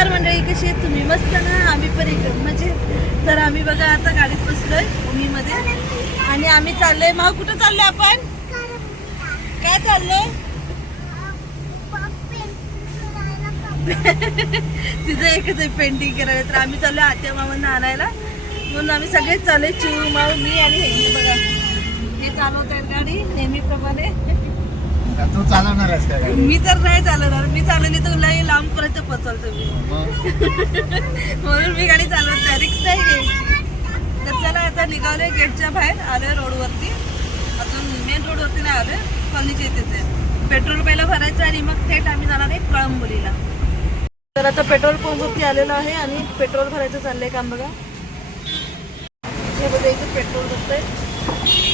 नमस्कार मंडळी कशी आहेत तुम्ही? मस्त ना? आम्ही पण एकदम म्हणजे तर आम्ही बघा आता गाडीत बसलोय उन्हीमध्ये. आणि आम्ही चाललोय. मग कुठं चाललोय आपण? काय चाललोय? तिचं एकच आहे पेंटिंग करायला. तर आम्ही चाललोय आत्या मामांना आणायला. म्हणून आम्ही सगळेच चाललोय चिऊ माऊ मी आणि हे बघा. हे चालवत आहेत गाडी नेहमीप्रमाणे. तू चालवणार आहेस काय मी तर नाही चालवणार. मी चालवली तर लई लांबपर्यंत पोचवतो मी. म्हणून मी गाडी चालवत नाही. रिक्स नाही घ्यायची. तर चला आता निघालोय गेटच्या बाहेर. आलोय रोडवरती. अजून मेन रोडवरती नाही कॉलनीच्या इथेच आहे. पेट्रोल पहिला भरायचं आणि मग थेट आम्ही जाणार आहे कळंबोलीला. तर आता पेट्रोल पंपवरती आलेलो आहे आणि पेट्रोल भरायचं चाललंय काम बघा. हे बघा इथे पेट्रोल बसतंय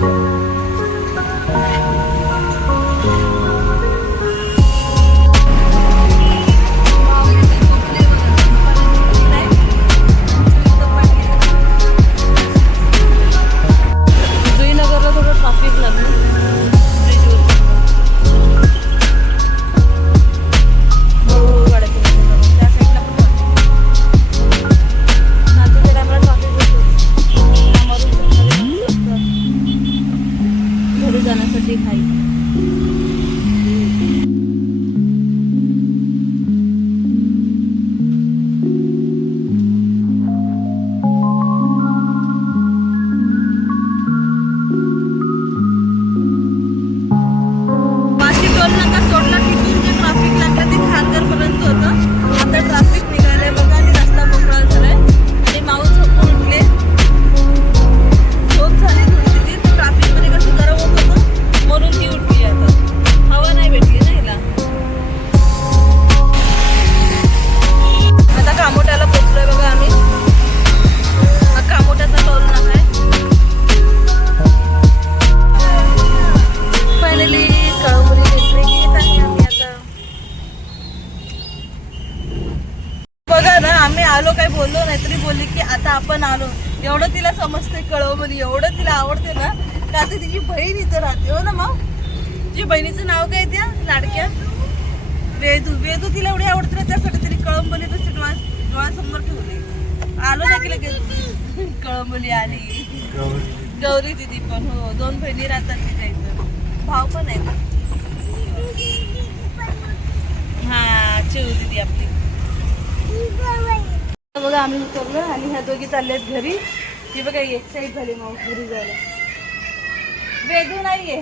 इथं. उजेडच आहे आम्ही आता बघा ना आम्ही आलो काय बोललो नाही तरी बोलली की आता आपण आलो. एवढं तिला समजते कळवली एवढं तिला आवडते ना का तर तिची बहीण इथं राहते. हो ना मग तुझी बहिणीचं नाव काय त्या लाडक्या? वेदू. वेदू तिला एवढी आवडते ना त्यासाठी तिने कळंबली तशी डोळ्या डोळ्यासमोर ठेवली आलो ना की लगेच कळंबली आली. गौरी दिदी पण हो. दोन बहिणी राहतात तिच्या इथं. भाव पण आहेत हा चिऊ दिदी आपली. बघा आम्ही उतरलो आणि ह्या दोघी चालल्यात घरी. ती बघा एक्साईट झाली मग घरी जायला. वेदू नाहीये.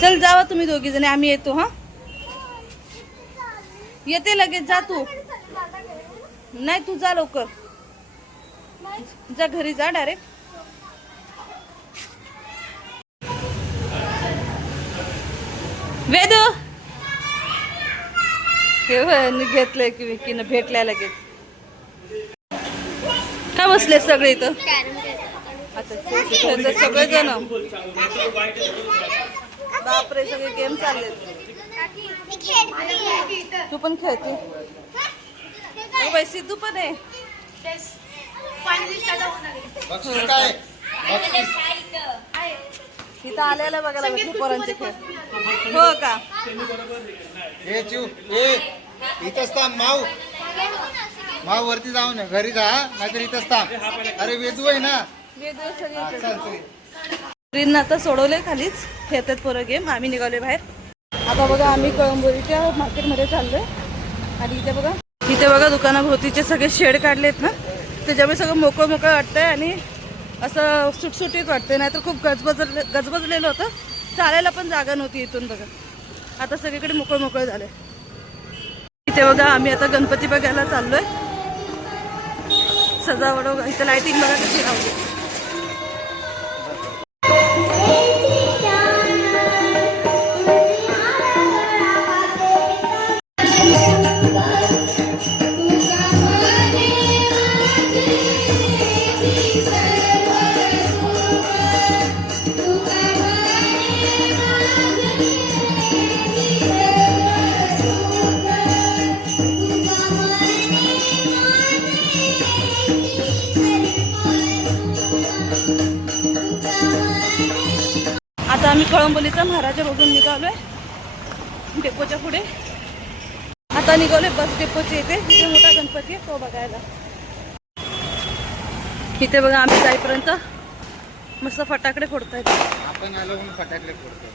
चल जावा तुम्ही दोघी जण आम्ही येतो हा? येते लगेच जा तू. नाही तू जा लवकर. जा घरी जा डायरेक्ट वेदू? हे घेतलंय की विकीनं भेटल्या लगेच. काय बसले सगळे इथं? आता सगळे जण. बापरे सगळे गेम चालले तू पण खेळते बाई, सिद्धू पण आहे. इथं आल्याला बघायला पोरांचे खेळ. हो का? ए चिव ए इथंच थांब माऊ. माऊ वरती जाऊ नये घरी जा नाहीतर इथंच थांब. अरे वेदू आहे ना. हा, चल चल. मुलींना आता सोडवले खालीच. खेळतात पोरं गेम आम्ही निघालोय बाहेर. आता बघा आम्ही कळंबोलीच्या मार्केटमध्ये चाललोय. आणि इथे बघा इथे बघा दुकानाभोवतीचे सगळे शेड काढलेत ना. त्याच्यामुळे सगळं मोकळं मोकळं वाटतंय आणि असं सुटसुटीत वाटतंय. नाहीतर खूप गजबजले गजबजलेलं होतं. चालायला पण जागा नव्हती इथून बघा. आता सगळीकडे मोकळं मोकळं झालंय. इथे बघा आम्ही आता गणपती बघायला चाललोय. सजावट वगैरे इथं लायटिंग बघा कशी लावली आम्ही कळंबोलीचा महाराजा बघून निघालोय. डेपोच्या पुढे. आता निघालोय बस डेपोच्या इथे. तिथे मोठा गणपती आहे तो बघायला. इथे बघा आम्ही जाईपर्यंत मस्त फटाकडे फोडतायत. आपण आलो म्हणून फटाकले फोडतो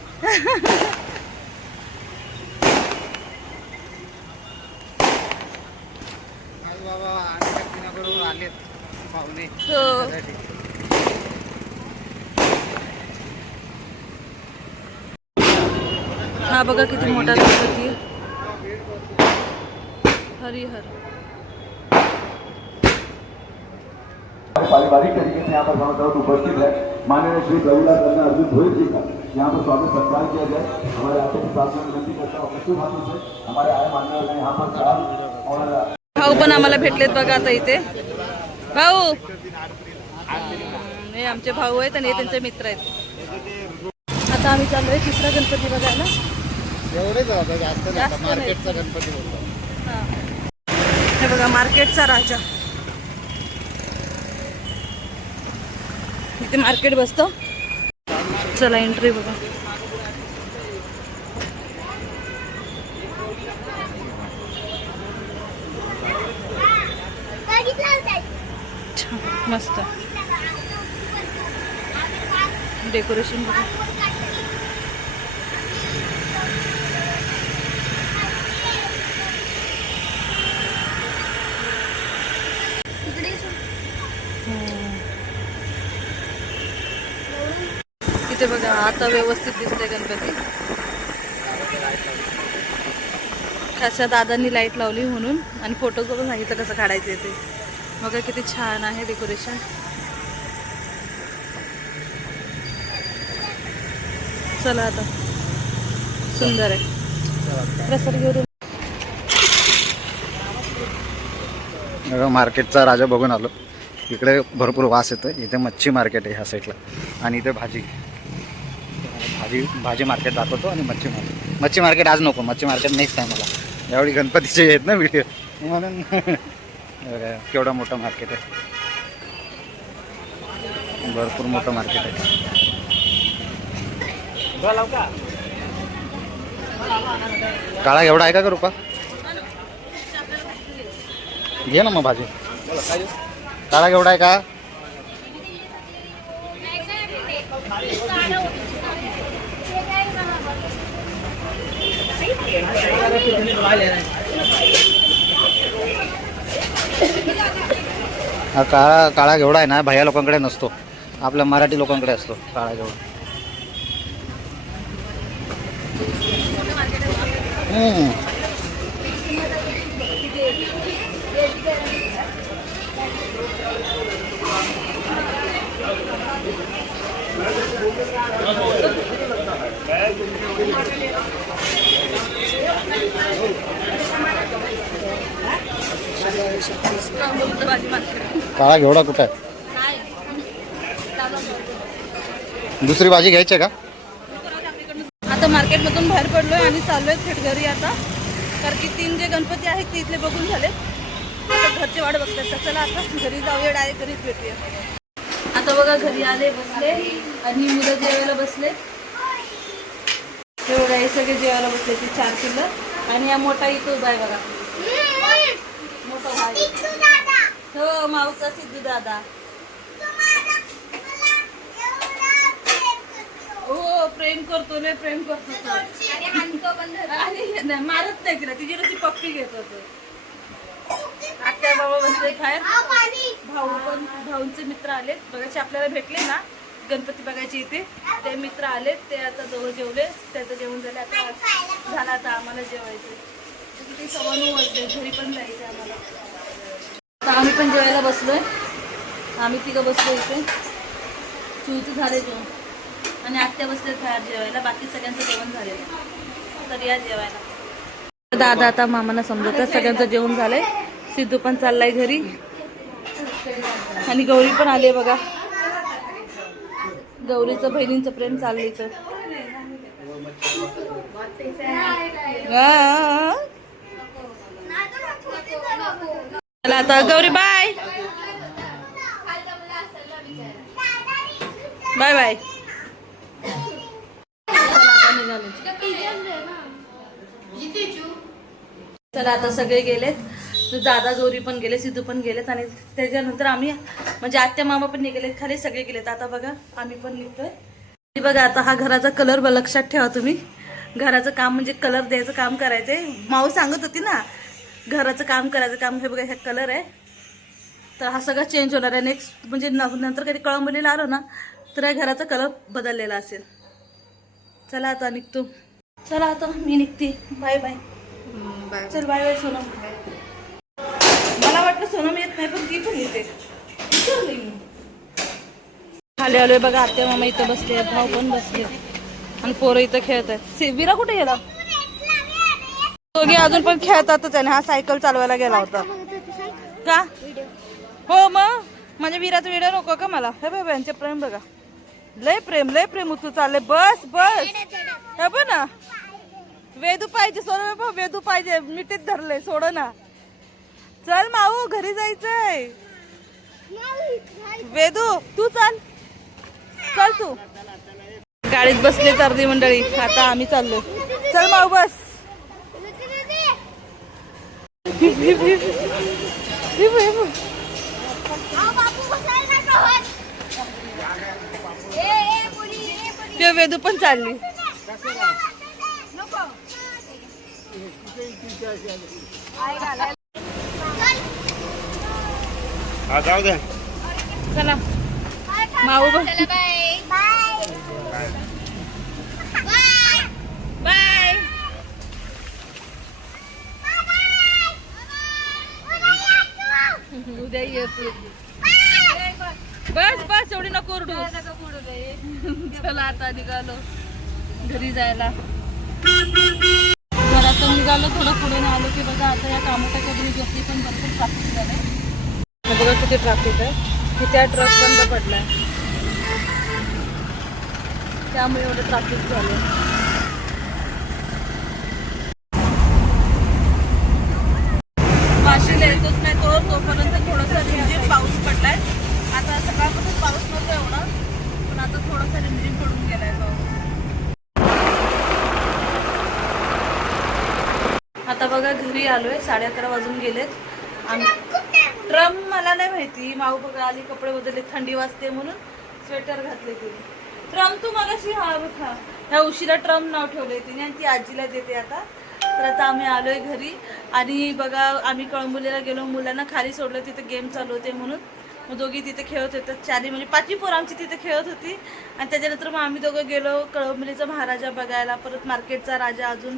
बाबा आलेत पाहुणे हो त्यासाठी. हा बघा किती मोठा गणपती हरिहर पारिवारिक तरीके से यहाँ पर उपस्थित है माननीय श्री अर्जुन भोईर जी का? यहाँ पर स्वागत सत्कार किया जाए. हमारे साथ में विनती करता हूँ भाषा से हमारे आए यहाँ पर चार और भाऊ पण आम्हाला भेटलेत बघा आता इथे. भाऊ. हे आमचे भाऊ आहेत आणि हे त्यांचे मित्र आहेत. आता आम्ही चाललोय तिसरा गणपती बघायला. एवढेच जास्त. नाही. मार्केटचा गणपती बोलतो हा. हे बघा मार्केटचा राजा इथे मार्केट बसतो चला एंट्री बघा छान, मस्त डेकोरेशन बघा इथे बघा आता व्यवस्थित दिसतंय गणपती. कशा दादांनी लाइट लावली म्हणून आणि फोटो करून सांगितलं कसं काढायचं ते. मग किती छान आहे डेकोरेशन चला आता. सुंदर आहे. प्रसर घेऊन मार्केटचा राजा बघून आलो. इकडे भरपूर वास येतो इथे मच्छी मार्केट आहे ह्या साईडला आणि इथे भाजी. भाजी भाजी मार्केट दाखवतो आणि मच्छी मार्केट मच्छी मार्केट आज नको मच्छी मार्केट नेक्स्ट टाईम मला यावेळी गणपतीचे आहेत ना व्हिडिओ म्हणून बघा, केवढं मोठं मार्केट आहे. भरपूर मोठं मार्केट आहे. काळा एवढा आहे का का रुपा? घे ना मग भाजी. काळा एवढा आहे का? हा काळा काळा घेवडा आहे ना भैया लोकांकडे नसतो. आपल्या मराठी लोकांकडे असतो काळा घेवडा हम्म. भाजी मार्केट काळा घेवडा कुठं आहे? दुसरी भाजी घ्यायची आहे का? आता मार्केटमधून बाहेर पडलोय आणि चाललोय थेट घरी आता. कारण की तीन जे गणपती आहेत ते इथले बघून झाले आता घरचे वाट बघतात. तर चला आता घरी जाऊया डायरेक्ट घरीच भेटूया. आता बघा घरी आले बसले. आणि मुलं जेवायला बसले हे बघा हे सगळे जेवायला बसले ते चार किलो आणि हा मोठा इथं उभा आहे बघा. मोठा भाई हो माऊचा सिद्धू दादा? हो प्रेम करतो लय प्रेम करतो तो. आणि नाही, मारत नाही तिला तिची नुसती पप्पी घेत होतो. बसले बाहेर. भाऊ पण भाऊंचे मित्र आलेत. बघायचे आपल्याला भेटले ना गणपती बघायचे इथे. ते मित्र आलेत ते आता दोघं जेवले. त्याचं जेवण झालं आता झालं आता आम्हाला जेवायचं. किती सव्वा नऊ वाजले घरी पण जायचं आम्हाला. आता आम्ही पण जेवायला बसलोय. आम्ही तिघं बसलो इथे. चिवचं झाले जेवण. आणि आत्या बसले तयार जेवायला. बाकी सगळ्यांचं जेवण झालेलं तर या जेवायला. दादा आता मामांना समजवतात. सगळ्यांचं जेवण झालंय. सिद्धू पण चाललाय घरी. आणि गौरी पण आली बघा. गौरीचं बहिणींचं प्रेम चाललंय तर चला आता गौरी बाय बाय बाय चला आता सगळे गेलेत. दादा गौरी पण गेले सिद्धू पण गेलेत आणि त्याच्यानंतर आम्ही म्हणजे आत्या मामा पण निघालेत. खाली सगळे गेलेत. आता बघा आम्ही पण निघतोय. बघा आता हा घराचा कलर लक्षात ठेवा तुम्ही. घराचं काम म्हणजे कलर द्यायचं काम करायचंय. माऊ सांगत होती ना घराचं काम करायचं काम हे बघा हे कलर आहे. तर हा सगळा चेंज होणार आहे. नेक्स्ट म्हणजे न- नंतर कधी कळंबलीला आलो ना तर या घराचा कलर बदललेला असेल. चला आता निघतो. चला आता मी निघते. बाय बाय चल बाय बाय सोनम. मला वाटलं सोनम येत नाही पण ती पण येते. विचारली मी. खाली आलोय बघा आत्या मामा इथं बसले आहेत भाऊ पण बसले आणि पोरं इथं खेळत आहेत से- विरा कुठे गेला? दोघे अजून पण खेळतातच आहे आणि हा सायकल चालवायला गेला होता. का? हो मग? माझ्या विराचा व्हिडिओ नको का मला? हे बाबा यांचे प्रेम बघा. लय प्रेम लय प्रेम तू चालले बस बस. हे बघ ना. वेदू पाहिजे सोड वेदू पाहिजे. मिठीत धरले सोड ना. चल माऊ घरी जायचंय. वेदू तू चाल. चल तू. गाडीत बसले अर्धी मंडळी. आता आम्ही चाललो चल माऊ बस. ते वेदू पण चालली. हा जाऊ द्या चला. माऊ बस उद्या ये बस बस एवढी नको ओरडू. चला आता निघालो. घरी जायला. घरातून निघालो थोडं पुढे ना आलो की बघा आता या कामोट्याच्या ब्रिजवरती पण भरपूर ट्राफिक झालंय. बघा किती ट्राफिक आहे. तिथे ट्रक बंद पडलाय. त्यामुळे एवढं ट्राफिक झालं येतोच नाही तो तोपर्यंत थोडासा रिमझिम पाऊस पडलाय. आता सकाळपासून पाऊस नव्हता एवढा पण आता थोडासा रिमझिम पडून गेलाय तो. आता बघा घरी आलोय साडे अकरा वाजून गेलेत. आणि ट्रम मला नाही माहिती माऊ बघा आली कपडे बदलले थंडी वाजते म्हणून स्वेटर घातले तिने. ट्रम तू मगाशी हा बघा ह्या उशिरा ट्रम नाव ठेवलंय तिने आणि ती आजीला देते आता. तर आता आम्ही आलो आहे घरी. आणि बघा आम्ही कळंबुलीला गेलो मुलांना खाली सोडलं तिथे गेम चालू होते म्हणून. मग दोघी तिथे खेळत होतात चारी म्हणजे पाचवी पोरं आमची तिथे खेळत होती. आणि त्याच्यानंतर मग आम्ही दोघं गेलो कळंबुलीचा महाराजा बघायला. परत मार्केटचा राजा अजून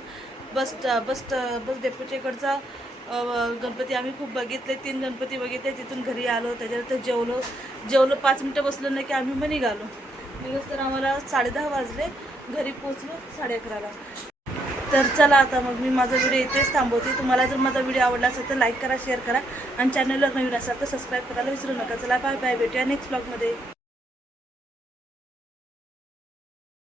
बस बस बस डेपोच्या इकडचा गणपती आम्ही खूप बघितले. तीन गणपती बघितले. तिथून घरी आलो. त्याच्यानंतर जेवलो. जेवलो पाच मिनटं बसलो नाही की आम्ही मग निघालो. निघत तर आम्हाला साडेदहा वाजले. घरी पोचलो साडे अकराला. तर चला आता मग मी माझा व्हिडिओ इथेच थांबवते. तुम्हाला जर माझा व्हिडिओ आवडला असेल तर लाईक करा शेअर करा. आणि चॅनलवर नवीन असाल तर सबस्क्राईब करायला विसरू नका. चला बाय बाय भेटूया नेक्स्ट ब्लॉगमध्ये